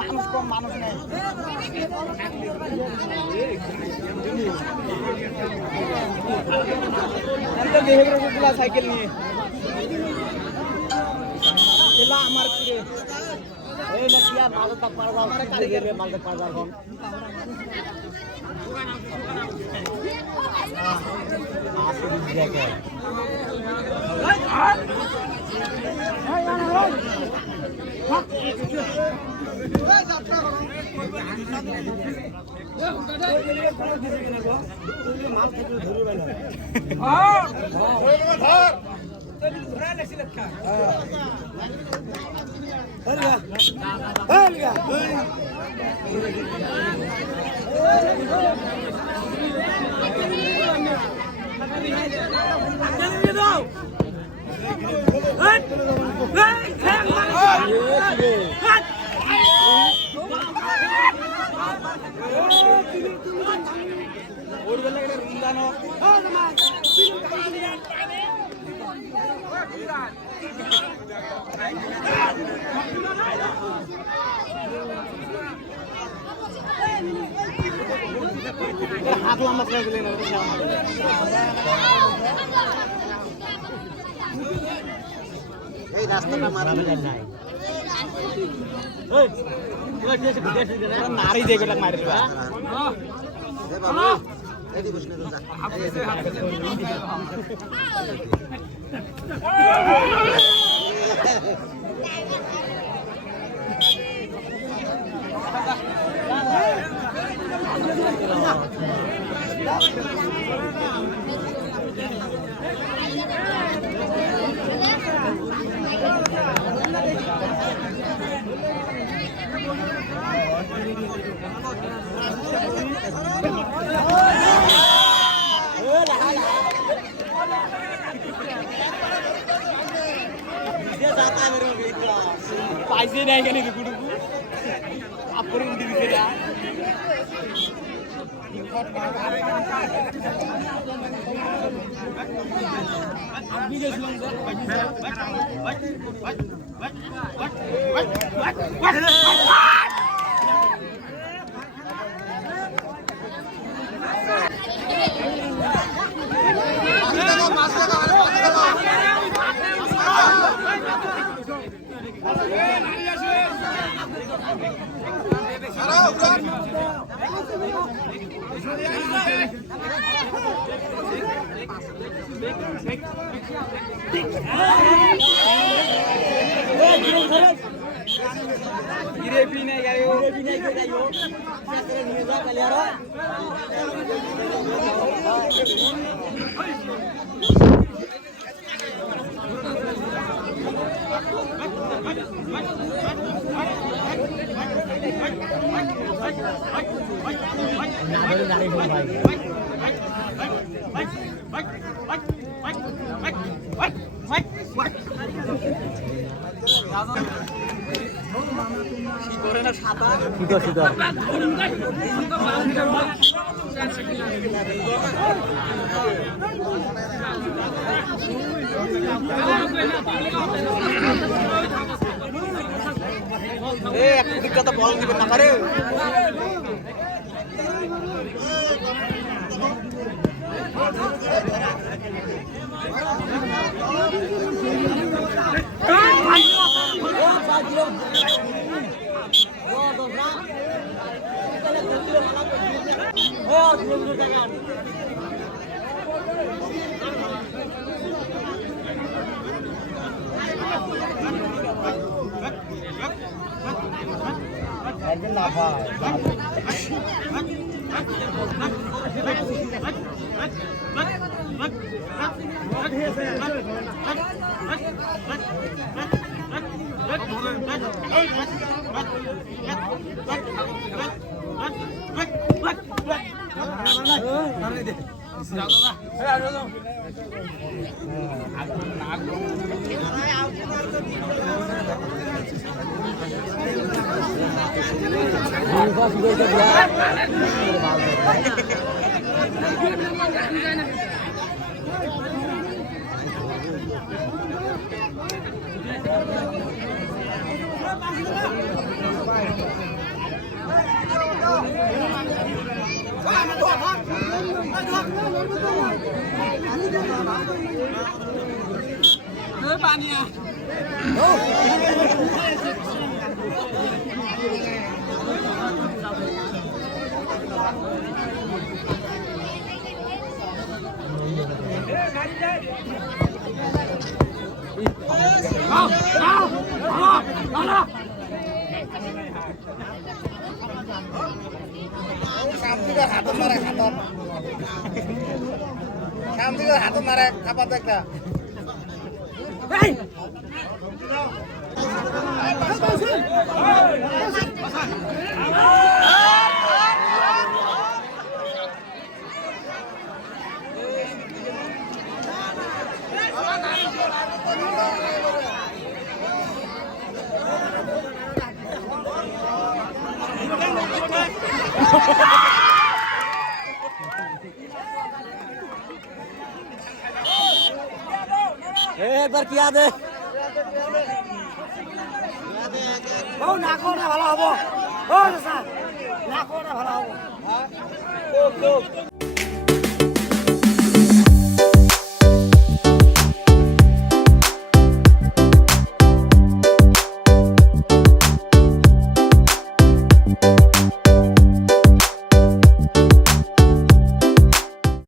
মানুষ কম মানুষ নেই সাইকেল নিয়ে আমার মালটা পাড়া যাও মালটা পাড়া যাও হাত লম্বা করে দিলেন এই রাস্তাটা মারা যায় নাই নারী যেগুলো মারিবা এই দিবস না পাইছে না এখানে টুকুটুকু আপরে উঠে দিতে না আমি গেছিলাম गिरे भी नहीं गए हो नहीं जा पहले यार কথা বল দিবেন না পারে পানিয়া হাতত মারে হাতত মারে খাবার দেখা একবার কি আদে ও না কোনা ভালো হবো ও না কোনা ভালো হবো